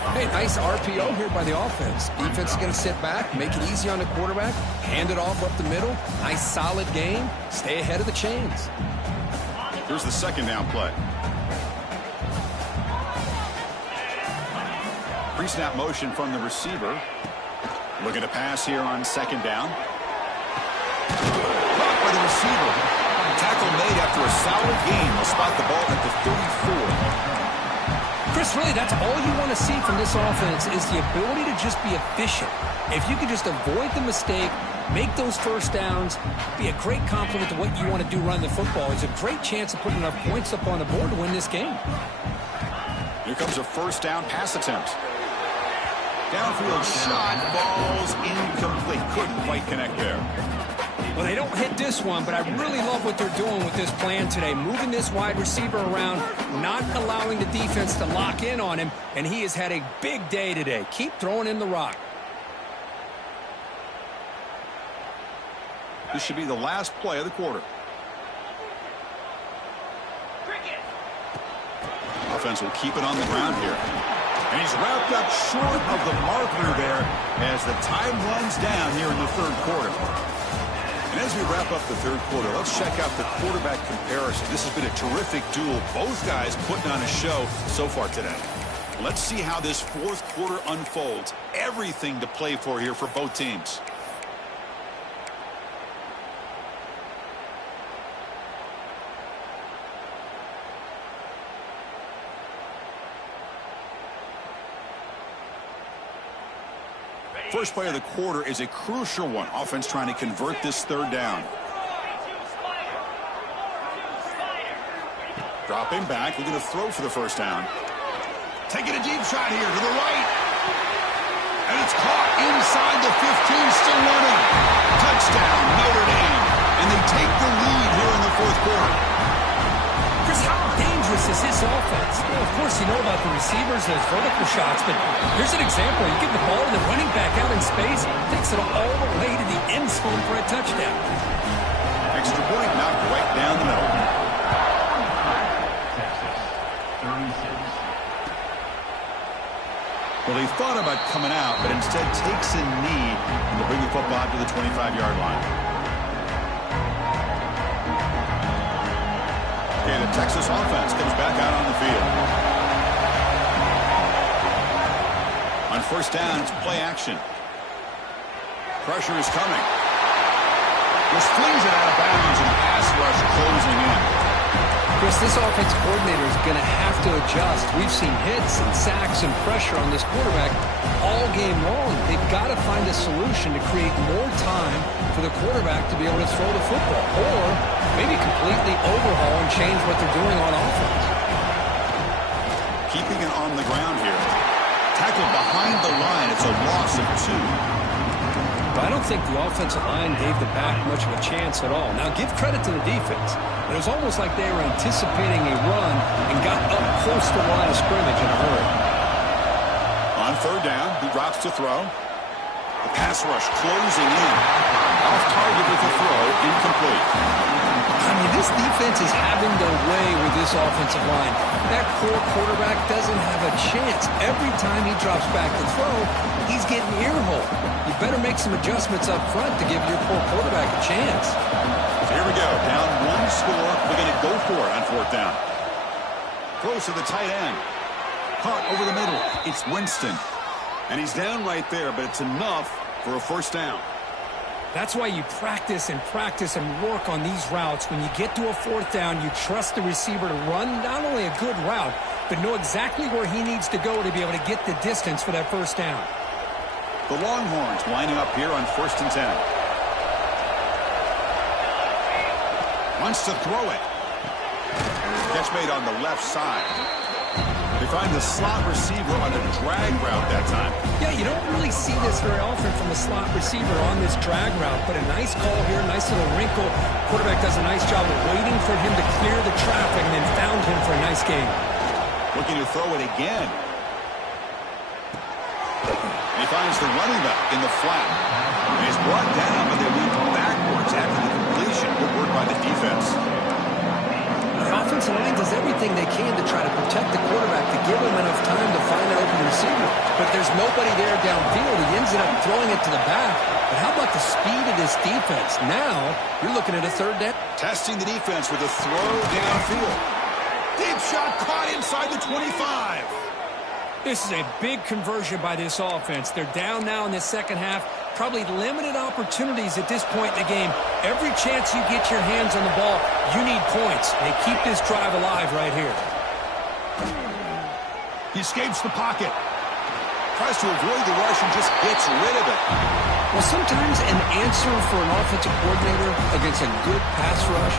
Hey, nice RPO here by the offense. Defense is going to sit back, make it easy on the quarterback, hand it off up the middle. Nice solid game. Stay ahead of the chains. Here's the 2nd down play. Pre-snap motion from the receiver. Looking to pass here on 2nd down. Caught by the receiver. Tackle made after a solid gain. They'll spot the ball at the 34. Chris, really, that's all you want to see from this offense is the ability to just be efficient. If you can just avoid the mistake, make those 1st downs, be a great compliment to what you want to do running the football. It's a great chance of putting enough points up on the board to win this game. Here comes a 1st down pass attempt. Downfield shot, balls incomplete. Couldn't quite connect there. Well, they don't hit this one, but I really love what they're doing with this plan today. Moving this wide receiver around, not allowing the defense to lock in on him, and he has had a big day today. Keep throwing in the rock. This should be the last play of the quarter. Offense will keep it on the ground here. And he's wrapped up short of the marker there as the time runs down here in the 3rd quarter. And as we wrap up the 3rd quarter, let's check out the quarterback comparison. This has been a terrific duel. Both guys putting on a show so far today. Let's see how this 4th quarter unfolds. Everything to play for here for both teams. First play of the quarter is a crucial one. Offense trying to convert this 3rd down. Dropping back, looking to throw for the 1st down. Taking a deep shot here to the right. And it's caught inside the 15, still running. Touchdown, Notre Dame. And they take the lead here in the 4th quarter. Chris, how dangerous is this offense? Well, of course, you know about the receivers, those vertical shots, but here's an example. You give the ball to the running back out in space, takes it all the way to the end zone for a touchdown. Extra point knocked right down the middle. Well, he thought about coming out, but instead takes a knee and will bring the football to the 25-yard line. Okay, the Texas offense comes back out on the field. On 1st down, it's play action. Pressure is coming. Just flings it out of bounds and pass rush closing in. Chris, this offense coordinator is going to have to adjust. We've seen hits and sacks and pressure on this quarterback all game long. They've got to find a solution to create more time for the quarterback to be able to throw the football, or maybe completely overhaul and change what they're doing on offense. Keeping it on the ground here. Tackled behind the line. It's a loss of 2. but I don't think the offensive line gave the back much of a chance at all. Now, give credit to the defense. It was almost like they were anticipating a run and got up close to the line of scrimmage in a hurry. On third down, he drops to throw. The pass rush closing in. Off target with the throw, incomplete. I mean, this defense is having their way with this offensive line. That core quarterback doesn't have a chance. Every time he drops back to throw, he's getting earhole. You better make some adjustments up front to give your core quarterback a chance. So here we go. Down one score. We're going to go for it on fourth down. Close to the tight end. Caught over the middle. It's Winston. And he's down right there, but it's enough for a first down. That's why you practice and work on these routes. When you get to a fourth down, you trust the receiver to run not only a good route, but know exactly where he needs to go to be able to get the distance for that first down. The Longhorns lining up here on 1st and 10. Wants to throw it. Catch made on the left side. They find the slot receiver on a drag route that time. Yeah, you don't really see this very often from a slot receiver on this drag route, but a nice call here, nice little wrinkle. Quarterback does a nice job of waiting for him to clear the traffic and then found him for a nice gain. Looking to throw it again. He finds the running back in the flat. He's brought down, but they leap backwards after the completion. Good work by the defense. The offensive line does everything they can to try to protect the quarterback, to give him enough time to find an open receiver. But there's nobody there downfield. He ends up throwing it to the back. But how about the speed of this defense? Now, you're looking at a third down. Testing the defense with a throw downfield. Deep shot caught inside the 25. This is a big conversion by this offense. They're down now in the second half. Probably limited opportunities at this point in the game. Every chance you get your hands on the ball, you need points. They keep this drive alive right here. He escapes the pocket. Tries to avoid the rush and just gets rid of it. Well, sometimes an answer for an offensive coordinator against a good pass rush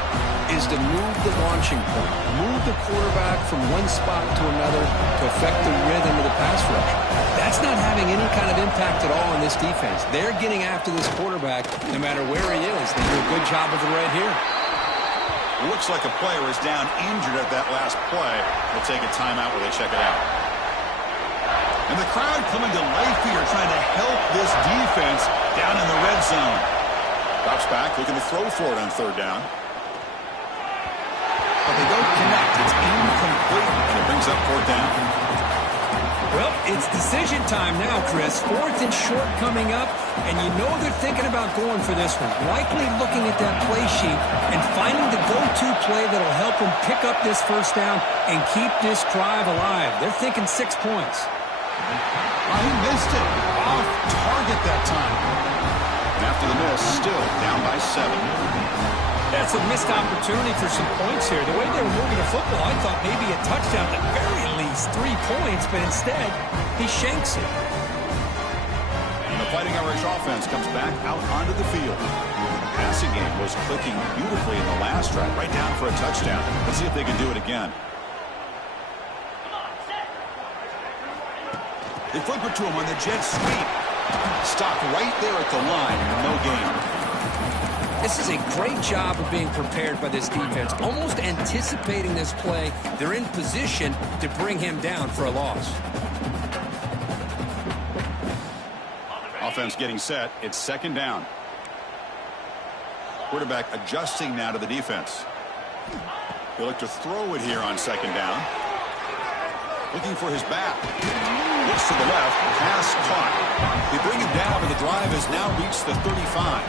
is to move the launching point. Move the quarterback from one spot to another to affect the rhythm of the pass rush. That's not having any kind of impact at all on this defense. They're getting after this quarterback no matter where he is. They do a good job of it right here. Looks like a player is down injured at that last play. We'll take a timeout while they check it out. And the crowd coming to life here, trying to help this defense down in the red zone. Drops back, looking to throw for it on third down. But they don't connect. It's incomplete. And it brings up fourth down. Well, it's decision time now, Chris. 4th and short coming up, and you know they're thinking about going for this one. Likely looking at that play sheet and finding the go-to play that'll help them pick up this first down and keep this drive alive. They're thinking 6 points. Oh, he missed it. Off target that time. And after the miss, still down by 7. That's a missed opportunity for some points here. The way they were moving the football, I thought maybe a touchdown, at the very least 3 points, but instead, he shanks it. And the Fighting Irish offense comes back out onto the field. The passing game was clicking beautifully in the last drive, right down for a touchdown. Let's see if they can do it again. They flip it to him on the jet sweep. Stopped right there at the line. No gain. This is a great job of being prepared by this defense. Almost anticipating this play. They're in position to bring him down for a loss. Offense getting set. It's second down. Quarterback adjusting now to the defense. He'll look to throw it here on second down. Looking for his back. Looks to the left. Pass caught. They bring him down, but the drive has now reached the 35.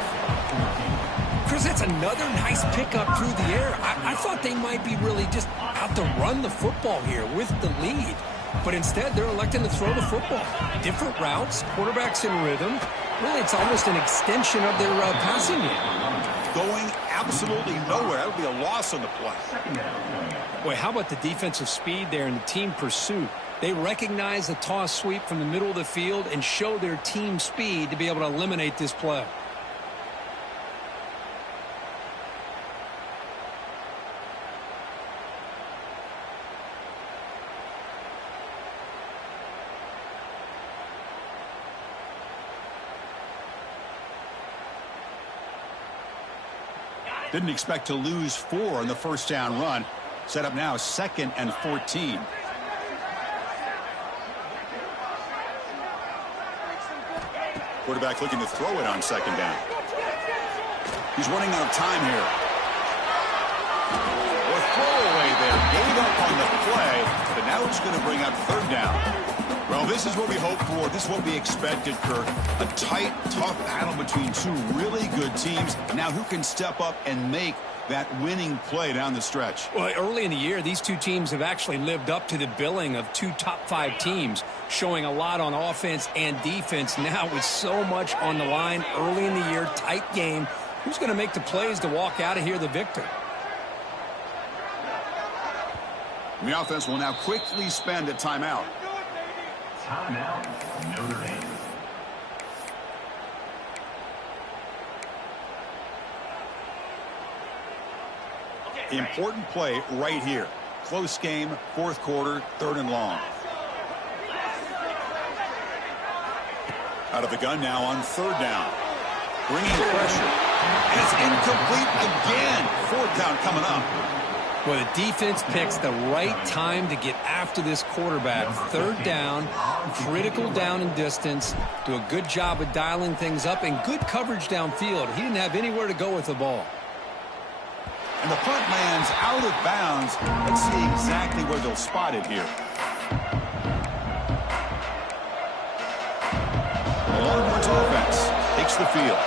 Chris, that's another nice pickup through the air. I thought they might be really just out to run the football here with the lead. But instead, they're electing to throw the football. Different routes, quarterbacks in rhythm. Really, it's almost an extension of their passing game. Going absolutely nowhere. That would be a loss on the play. Boy, how about the defensive speed there and the team pursuit? They recognize the toss sweep from the middle of the field and show their team speed to be able to eliminate this play. Didn't expect to lose 4 on the first down run. Set up now 2nd and 14. Quarterback looking to throw it on 2nd down. He's running out of time here. Or throwaway there. Gave up on the play, but now it's going to bring up 3rd down. Well, this is what we hoped for. This is what we expected, Kirk. A tight, tough battle between 2 really good teams. Now who can step up and make that winning play down the stretch? Well, early in the year, these 2 teams have actually lived up to the billing of 2 top 5 teams, showing a lot on offense and defense. Now with so much on the line early in the year, tight game, who's going to make the plays to walk out of here the victor? The offense will now quickly spend a timeout. Timeout, Notre Dame. Important play right here. Close game, 4th quarter, 3rd and long. Out of the gun now on 3rd down. Bringing pressure. And it's incomplete again. 4th down coming up. Well, the defense picks the right time to get after this quarterback. 3rd down, critical down and distance. Do a good job of dialing things up and good coverage downfield. He didn't have anywhere to go with the ball. And the punt lands out of bounds. Let's see exactly where they'll spot it here. The Longhorns offense takes the field.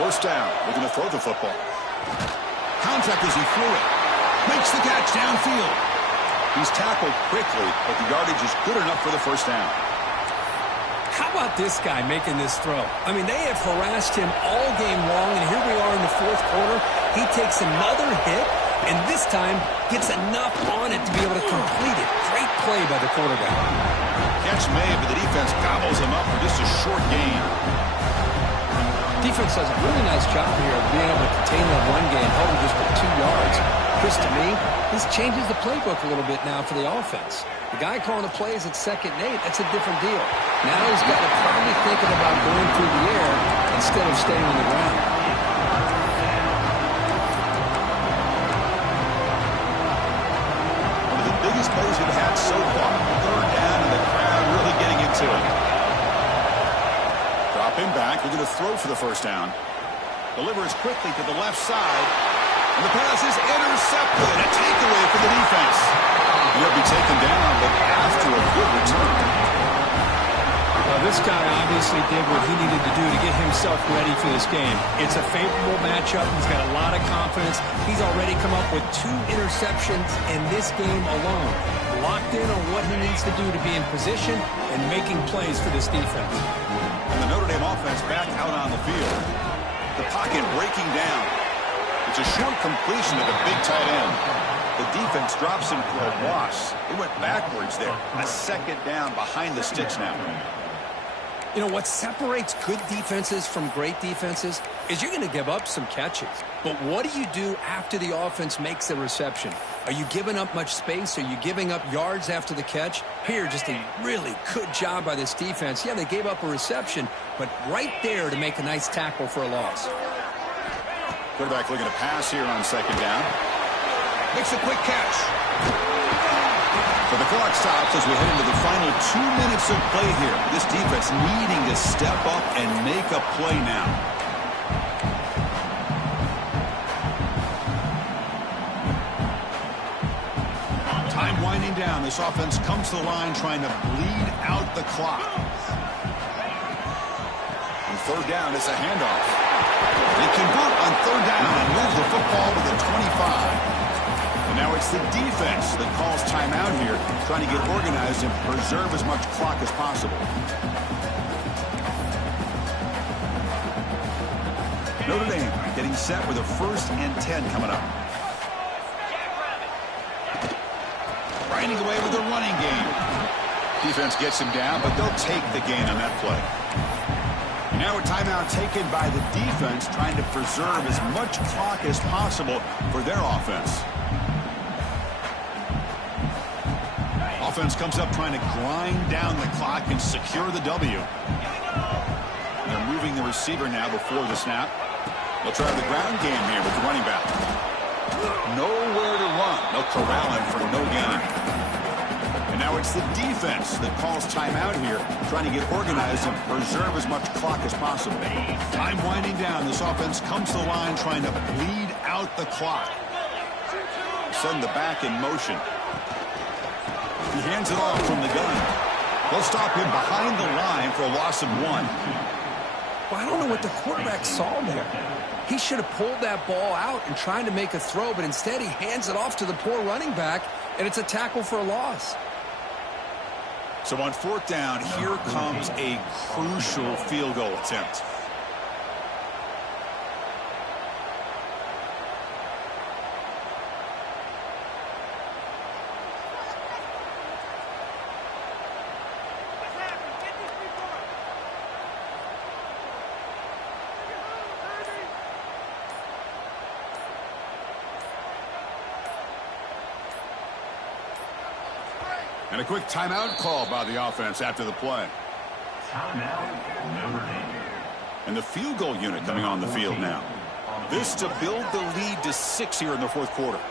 First down. We're going to throw the football. Contact as he threw it. Makes the catch downfield. He's tackled quickly, but the yardage is good enough for the first down. How about this guy making this throw? I mean, they have harassed him all game long, and here we are in the 4th quarter. He takes another hit, and this time gets enough on it to be able to complete it. Great play by the quarterback. Catch made, but the defense gobbles him up for just a short gain. Defense does a really nice job here of being able to contain that run game, held him just for 2 yards. Chris, to me, this changes the playbook a little bit now for the offense. The guy calling the plays at 2nd and 8, that's a different deal. Now he's got to probably thinking about going through the air instead of staying on the ground. One of the biggest plays we've had so far. 3rd down, and the crowd really getting into it. Dropping back, we're going to throw for the first down. Delivers quickly to the left side. And the pass is intercepted. A takeaway for the defense. He'll be taken down, but after a good return. Well, this guy obviously did what he needed to do to get himself ready for this game. It's a favorable matchup. He's got a lot of confidence. He's already come up with 2 interceptions in this game alone. Locked in on what he needs to do to be in position and making plays for this defense. And the Notre Dame offense back out on the field. The pocket breaking down. It's a short completion to the big tight end. The defense drops him for a loss. It went backwards there. A 2nd down behind the sticks now. You know, what separates good defenses from great defenses is you're going to give up some catches. But what do you do after the offense makes the reception? Are you giving up much space? Are you giving up yards after the catch? Here, just a really good job by this defense. Yeah, they gave up a reception, but right there to make a nice tackle for a loss. Quarterback looking to pass here on 2nd down. Makes a quick catch. So the clock stops as we head into the final 2 minutes of play here. This defense needing to step up and make a play now. Time winding down. This offense comes to the line trying to bleed out the clock. On 3rd down, it's a handoff. They convert on 3rd down and move the football to the 25. And now it's the defense that calls timeout here, trying to get organized and preserve as much clock as possible. Notre Dame getting set with a 1st and 10 coming up. Grinding away with the running game. Defense gets him down, but they'll take the gain on that play. Now a timeout taken by the defense, trying to preserve as much clock as possible for their offense. Offense comes up trying to grind down the clock and secure the W. They're moving the receiver now before the snap. They'll try the ground game here with the running back. Nowhere to run. They'll corral him for no gain. And now it's the defense that calls timeout here, trying to get organized and preserve as much clock as possible. Time winding down. This offense comes to the line trying to bleed out the clock. Send the back in motion. He hands it off from the gun. They'll stop him behind the line for a loss of 1. Well, I don't know what the quarterback saw there. He should have pulled that ball out and tried to make a throw, but instead he hands it off to the poor running back, and it's a tackle for a loss. So on 4th down, here comes a crucial field goal attempt. And a quick timeout call by the offense after the play. Timeout, Notre Dame. And the field goal unit coming on the field now. This to build the lead to 6 here in the 4th quarter.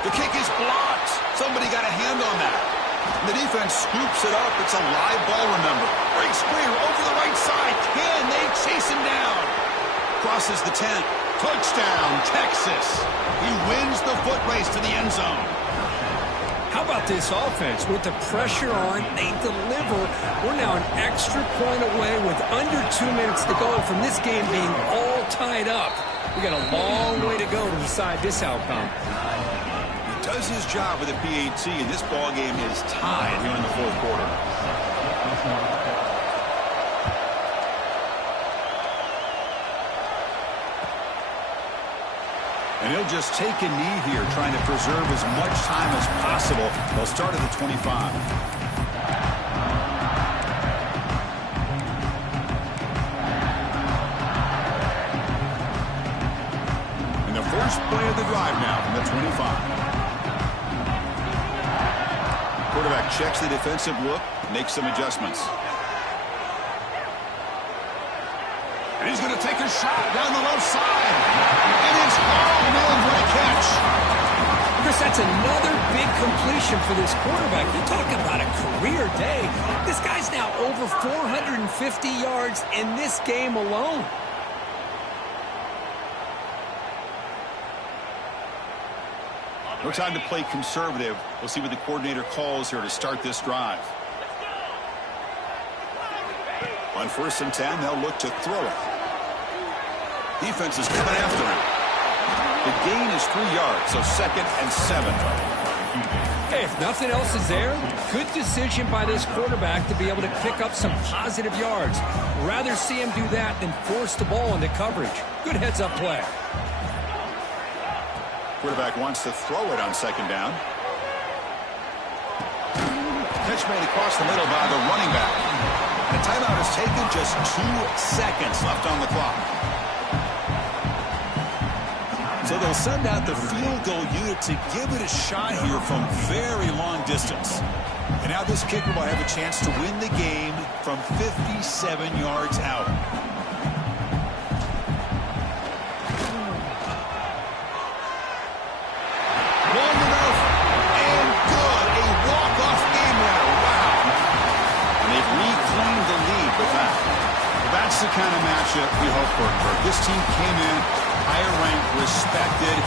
The kick is blocked. Somebody got a hand on that. And the defense scoops it up. It's a live ball, remember. Breaks clear over the right side. Can they chase him down? Crosses the 10. Touchdown, Texas. He wins the foot race to the end zone. How about this offense? With the pressure on, they deliver. We're now an extra point away with under 2 minutes to go from this game being all tied up. We got a long way to go to decide this outcome. He does his job with a PAT, and this ball game is tied here in the 4th quarter. And he'll just take a knee here, trying to preserve as much time as possible. They'll start at the 25. And the first play of the drive now from the 25. Quarterback checks the defensive look, makes some adjustments. And he's going to take a shot down the left side. And it's all man, what a catch. Chris, that's another big completion for this quarterback. You talk about a career day. This guy's now over 450 yards in this game alone. No time to play conservative. We'll see what the coordinator calls here to start this drive. On 1st and 10, they'll look to throw it. Defense is coming after him. The gain is 3 yards, so 2nd and 7. Hey, if nothing else is there, good decision by this quarterback to be able to pick up some positive yards. Rather see him do that than force the ball into coverage. Good heads-up play. Quarterback wants to throw it on 2nd down. Catch made across the middle by the running back. And a timeout is taken, just 2 seconds left on the clock. So they'll send out the field goal unit to give it a shot here from very long distance. And now this kicker will have a chance to win the game from 57 yards out. Long enough and good. A walk-off game winner. Wow. And they've reclaimed the lead with that. Well, that's the kind of matchup we hope for. This team came in higher ranked, respected.